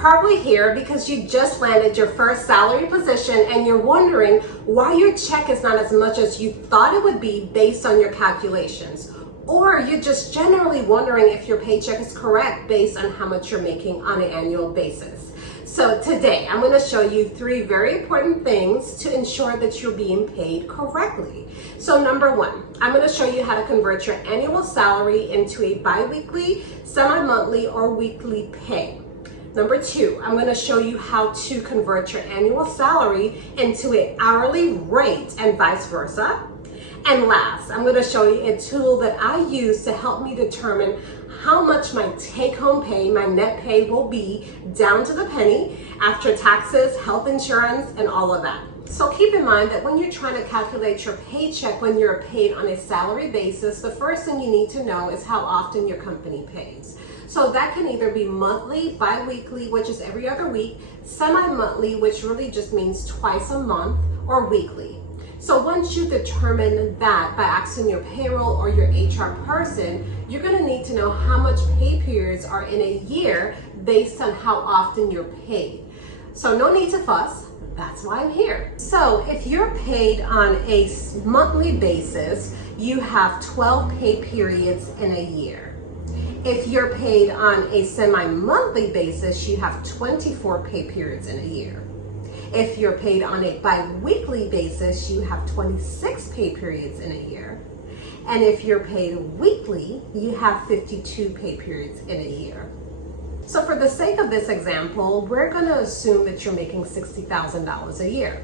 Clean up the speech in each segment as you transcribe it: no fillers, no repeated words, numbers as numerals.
probably here because you just landed your first salary position and you're wondering why your check is not as much as you thought it would be based on your calculations. Or you're just generally wondering if your paycheck is correct based on how much you're making on an annual basis. So today I'm going to show you 3 very important things to ensure that you're being paid correctly. So number 1, I'm going to show you how to convert your annual salary into a bi-weekly, semi-monthly, or weekly pay. Number 2, I'm going to show you how to convert your annual salary into an hourly rate and vice versa. And last, I'm going to show you a tool that I use to help me determine how much my take-home pay, my net pay will be down to the penny after taxes, health insurance, and all of that. So keep in mind that when you're trying to calculate your paycheck when you're paid on a salary basis, the first thing you need to know is how often your company pays. So that can either be monthly, bi-weekly, which is every other week, semi-monthly, which really just means twice a month, or weekly. So once you determine that by asking your payroll or your HR person, you're going to need to know how much pay periods are in a year based on how often you're paid. So no need to fuss. That's why I'm here. So if you're paid on a monthly basis, you have 12 pay periods in a year. If you're paid on a semi-monthly basis, you have 24 pay periods in a year. If you're paid on a bi-weekly basis, you have 26 pay periods in a year. And if you're paid weekly, you have 52 pay periods in a year. So for the sake of this example, we're going to assume that you're making $60,000 a year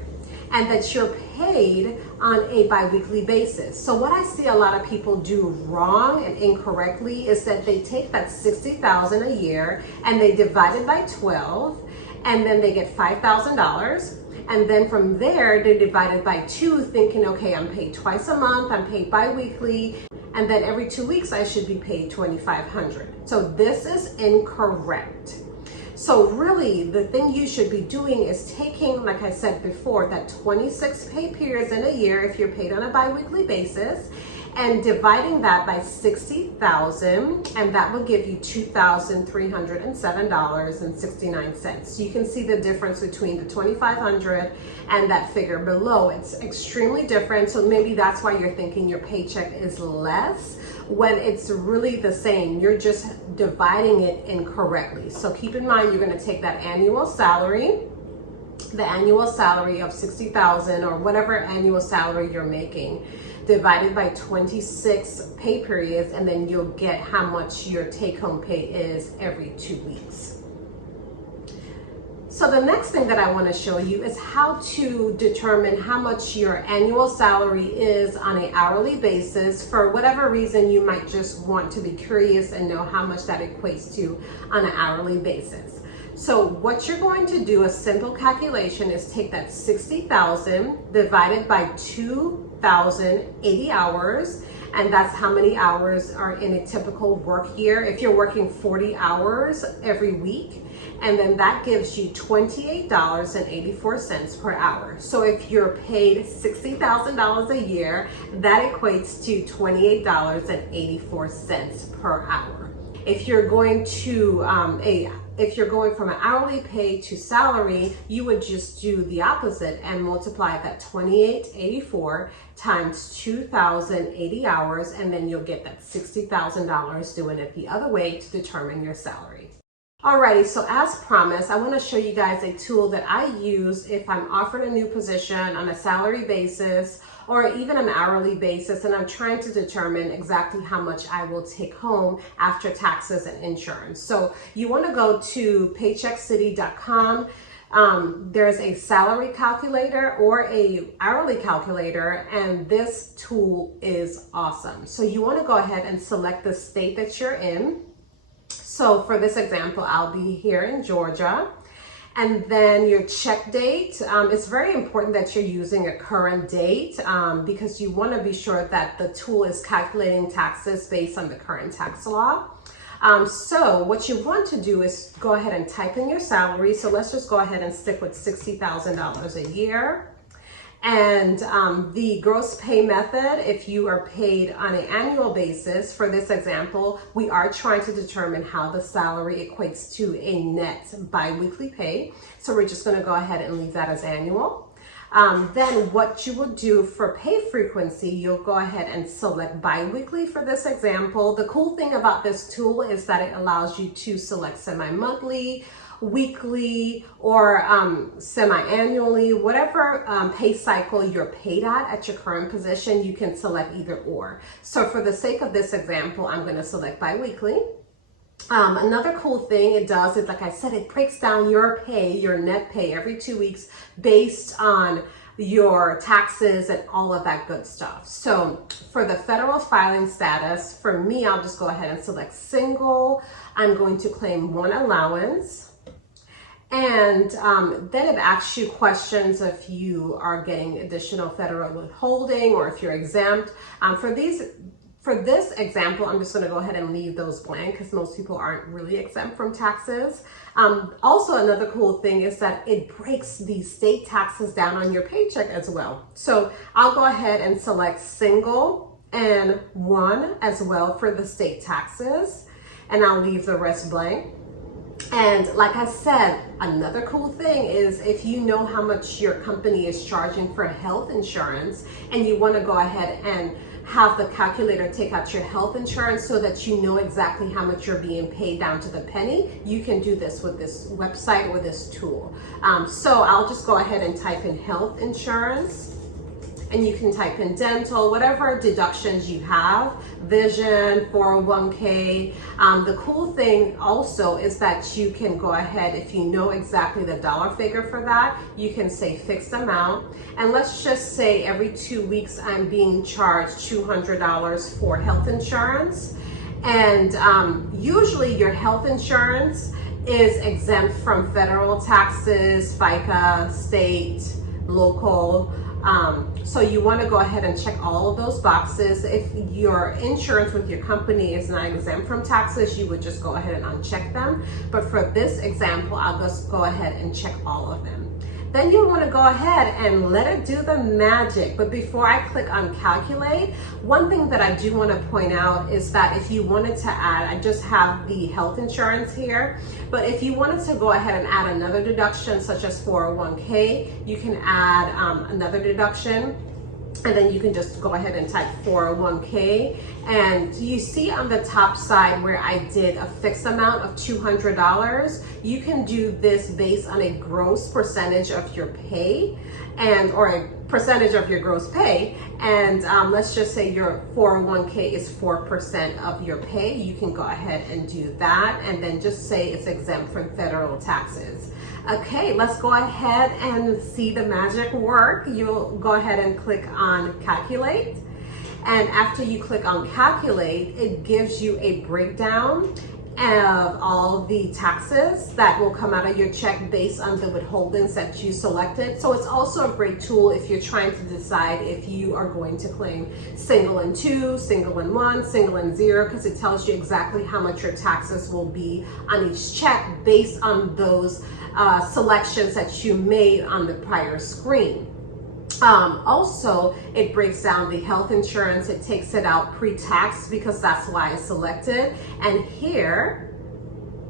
and that you're paid on a bi-weekly basis. So what I see a lot of people do wrong and incorrectly is that they take that $60,000 a year and they divide it by 12, and then they get $5,000. And then from there, they divide it by 2, thinking, okay, I'm paid twice a month, I'm paid bi-weekly, and then every 2 weeks I should be paid $2,500. So this is incorrect. So really, the thing you should be doing is taking, like I said before, that 26 pay periods in a year if you're paid on a bi-weekly basis, and dividing that by 60,000, and that will give you $2,307.69. So you can see the difference between the 2,500 and that figure below. It's extremely different. So maybe that's why you're thinking your paycheck is less when it's really the same. You're just dividing it incorrectly. So keep in mind, you're going to take that annual salary, the annual salary of 60,000 or whatever annual salary you're making, divided by 26 pay periods, and then you'll get how much your take-home pay is every 2 weeks. So the next thing that I want to show you is how to determine how much your annual salary is on an hourly basis. For whatever reason, you might just want to be curious and know how much that equates to on an hourly basis. So what you're going to do, a simple calculation, is take that 60,000 divided by 2,080 hours, and that's how many hours are in a typical work year if you're working 40 hours every week, and then that gives you $28.84 per hour. So if you're paid $60,000 a year, that equates to $28.84 per hour. If you're going to if you're going from an hourly pay to salary, you would just do the opposite and multiply that $28.84 times 2,080 hours, and then you'll get that $60,000 doing it the other way to determine your salary. Alrighty, so as promised, I want to show you guys a tool that I use if I'm offered a new position on a salary basis or even an hourly basis, and I'm trying to determine exactly how much I will take home after taxes and insurance. So you want to go to paycheckcity.com. There's a salary calculator or a hourly calculator, and this tool is awesome. So you want to go ahead and select the state that you're in. So for this example, I'll be here in Georgia. And then your check date, it's very important that you're using a current date because you want to be sure that the tool is calculating taxes based on the current tax law. So what you want to do is go ahead and type in your salary. So let's just go ahead and stick with $60,000 a year. And the gross pay method, if you are paid on an annual basis, for this example, we are trying to determine how the salary equates to a net biweekly pay. So we're just going to go ahead and leave that as annual. Then what you will do for pay frequency, you'll go ahead and select biweekly for this example. The cool thing about this tool is that it allows you to select semi-monthly, weekly, or semi-annually, whatever pay cycle you're paid at your current position, you can select either or. So for the sake of this example, I'm going to select biweekly. Another cool thing it does is, like I said, it breaks down your pay, your net pay every 2 weeks based on your taxes and all of that good stuff. So for the federal filing status, for me, I'll just go ahead and select single. I'm going to claim one allowance. And then it asks you questions if you are getting additional federal withholding or if you're exempt. For this example, I'm just going to go ahead and leave those blank because most people aren't really exempt from taxes. Also, another cool thing is that it breaks the state taxes down on your paycheck as well. So I'll go ahead and select single and one as well for the state taxes, and I'll leave the rest blank. And like I said, another cool thing is if you know how much your company is charging for health insurance and you want to go ahead and have the calculator take out your health insurance so that you know exactly how much you're being paid down to the penny, you can do this with this website or this tool. So I'll just go ahead and type in health insurance, and you can type in dental, whatever deductions you have, vision, 401k. The cool thing also is that you can go ahead, if you know exactly the dollar figure for that, you can say fixed amount. And let's just say every 2 weeks I'm being charged $200 for health insurance. And usually your health insurance is exempt from federal taxes, FICA, state, local. So you want to go ahead and check all of those boxes. If your insurance with your company is not exempt from taxes, you would just go ahead and uncheck them. But for this example, I'll just go ahead and check all of them. Then you want to go ahead and let it do the magic. But before I click on calculate, one thing that I do want to point out is that if you wanted to add, I just have the health insurance here, but if you wanted to go ahead and add another deduction such as 401k, you can add another deduction. And then you can just go ahead and type 401k, and you see on the top side where I did a fixed amount of $200. You can do this based on a gross percentage of your pay, or a percentage of your gross pay. And let's just say your 401k is 4% of your pay. You can go ahead and do that, and then just say it's exempt from federal taxes. Okay, let's go ahead and see the magic work. You'll go ahead and click on calculate. And after you click on calculate, it gives you a breakdown of all the taxes that will come out of your check based on the withholdings that you selected. So it's also a great tool if you're trying to decide if you are going to claim single and two, single and one, single and zero, because it tells you exactly how much your taxes will be on each check based on those selections that you made on the prior screen. Also, it breaks down the health insurance. It takes it out pre-tax because that's why it's selected. And here,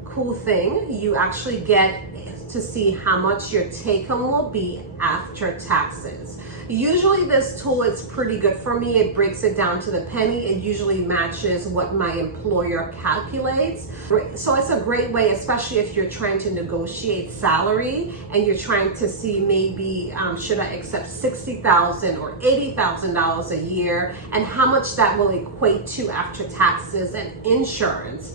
cool thing, you actually get to see how much your take home will be after taxes. Usually this tool is pretty good for me. It breaks it down to the penny. It usually matches what my employer calculates. So it's a great way, especially if you're trying to negotiate salary and you're trying to see maybe should I accept $60,000 or $80,000 a year, and how much that will equate to after taxes and insurance.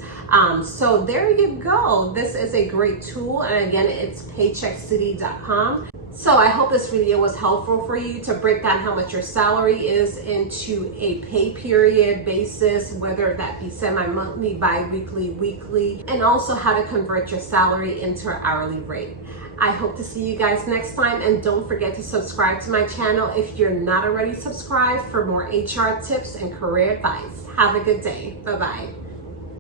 So there you go. This is a great tool, and again, it's paycheckcity.com. So I hope this video was helpful for you to break down how much your salary is into a pay period basis, whether that be semi-monthly, bi-weekly, weekly, and also how to convert your salary into an hourly rate. I hope to see you guys next time, and don't forget to subscribe to my channel if you're not already subscribed for more HR tips and career advice. Have a good day. Bye-bye.